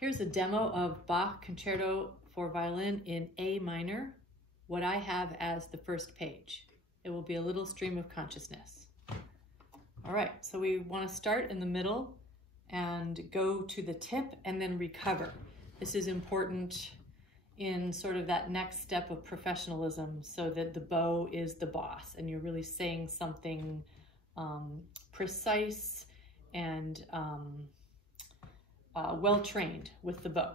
Here's a demo of Bach Concerto for violin in A minor, what I have as the first page. It will be a little stream of consciousness. All right, so we want to start in the middle and go to the tip and then recover. This is important in sort of that next step of professionalism so that the bow is the boss and you're really saying something precise and well-trained with the bow.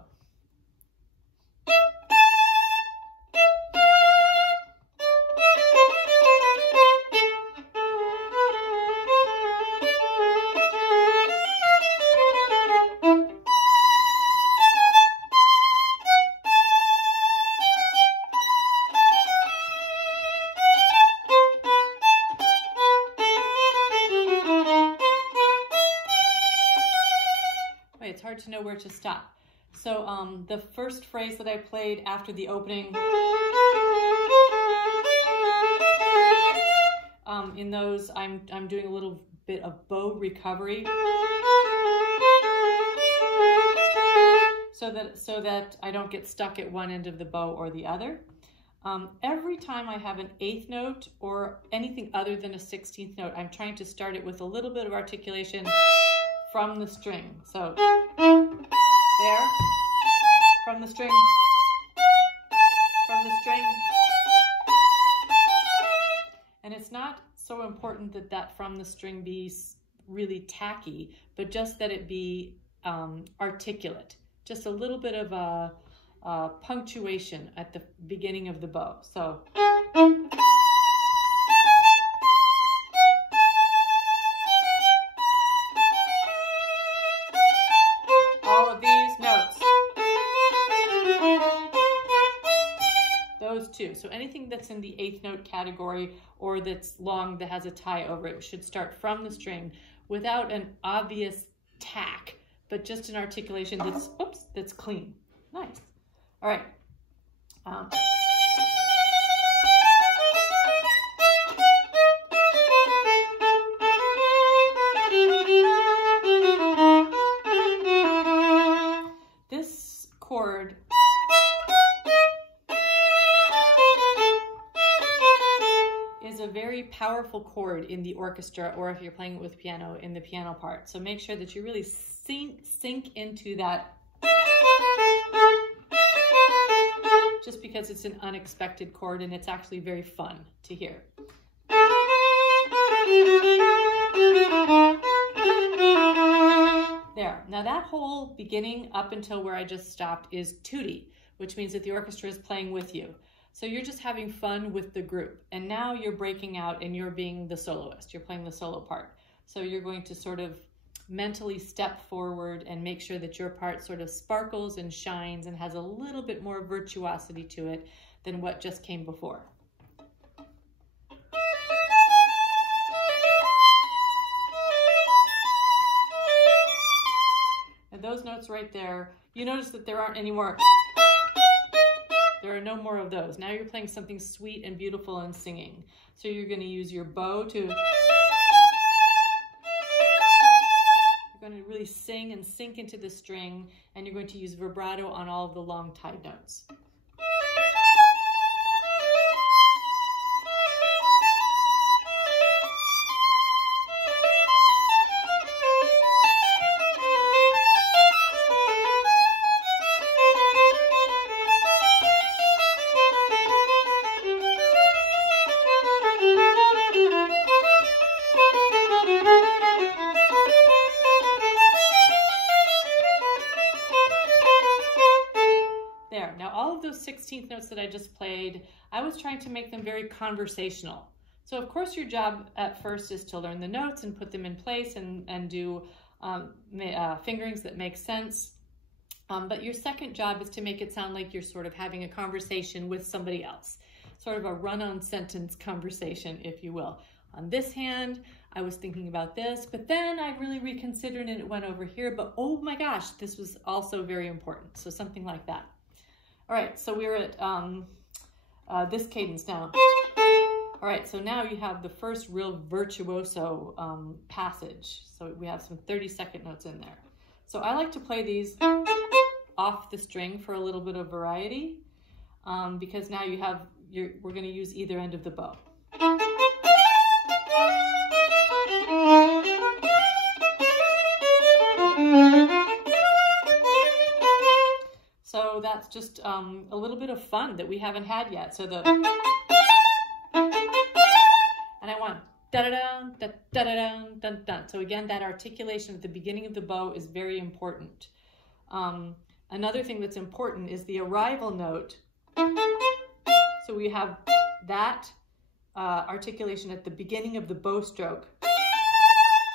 It's hard to know where to stop. So the first phrase that I played after the opening, in those I'm doing a little bit of bow recovery so that I don't get stuck at one end of the bow or the other. Every time I have an 8th note or anything other than a 16th note, I'm trying to start it with a little bit of articulation from the string. So there, from the string, and it's not so important that that from the string be really tacky, but just that it be articulate, just a little bit of a punctuation at the beginning of the bow. So all of these notes, those two. So anything that's in the 8th note category or that's long that has a tie over it should start from the string without an obvious tack, but just an articulation that's, oops, that's clean. Nice. All right. This chord is a very powerful chord in the orchestra, or if you're playing it with piano, in the piano part. So make sure that you really sink into that, just because it's an unexpected chord and it's actually very fun to hear. There. Now that whole beginning up until where I just stopped is tutti, which means that the orchestra is playing with you. So you're just having fun with the group. And now you're breaking out and you're being the soloist. You're playing the solo part. So you're going to sort of mentally step forward and make sure that your part sort of sparkles and shines and has a little bit more virtuosity to it than what just came before. And those notes right there, you notice that there aren't any more. There are no more of those. Now you're playing something sweet and beautiful and singing. So you're going to use your bow to, you're going to really sing and sink into the string, and you're going to use vibrato on all of the long tied notes. Now all of those 16th notes that I just played, I was trying to make them very conversational. So of course your job at first is to learn the notes and put them in place and do fingerings that make sense. But your second job is to make it sound like you're sort of having a conversation with somebody else, sort of a run-on sentence conversation, if you will. On this hand, I was thinking about this, but then I really reconsidered and it went over here, but oh my gosh, this was also very important. So something like that. All right, so we're at this cadence now. All right, so now you have the first real virtuoso passage. So we have some 30-second notes in there. So I like to play these off the string for a little bit of variety, because now you have we're going to use either end of the bow. So that's just a little bit of fun that we haven't had yet. So and I want da-da-dun, da-da-dun, dun-dun. So again, that articulation at the beginning of the bow is very important. Another thing that's important is the arrival note. So we have that articulation at the beginning of the bow stroke.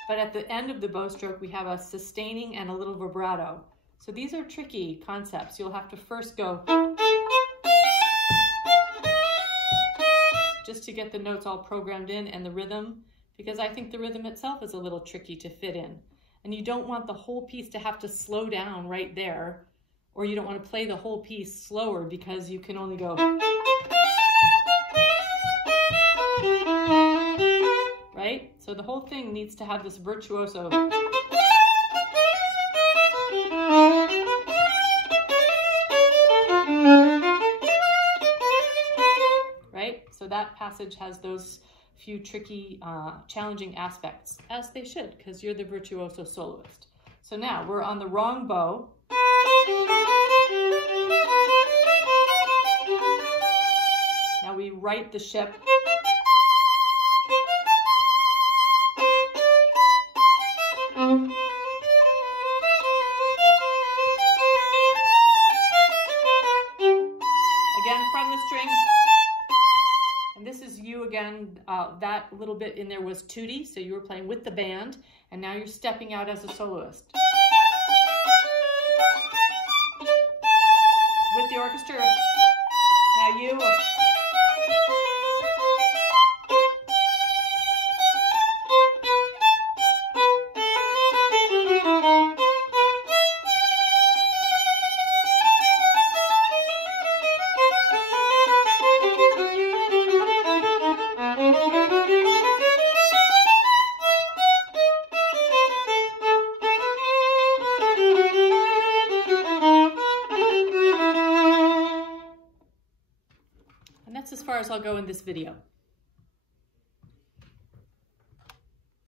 But at the end of the bow stroke, we have a sustaining and a little vibrato. So these are tricky concepts. You'll have to first go just to get the notes all programmed in and the rhythm, because I think the rhythm itself is a little tricky to fit in. And you don't want the whole piece to have to slow down right there, or you don't want to play the whole piece slower because you can only go, right? So the whole thing needs to have this virtuoso. Right? So that passage has those few tricky, challenging aspects, as they should, because you're the virtuoso soloist. So now we're on the wrong bow. Now we right the ship. Again from the string. And this is you again, that little bit in there was tutti, so you were playing with the band, and now you're stepping out as a soloist. With the orchestra. Now you. And that's as far as I'll go in this video.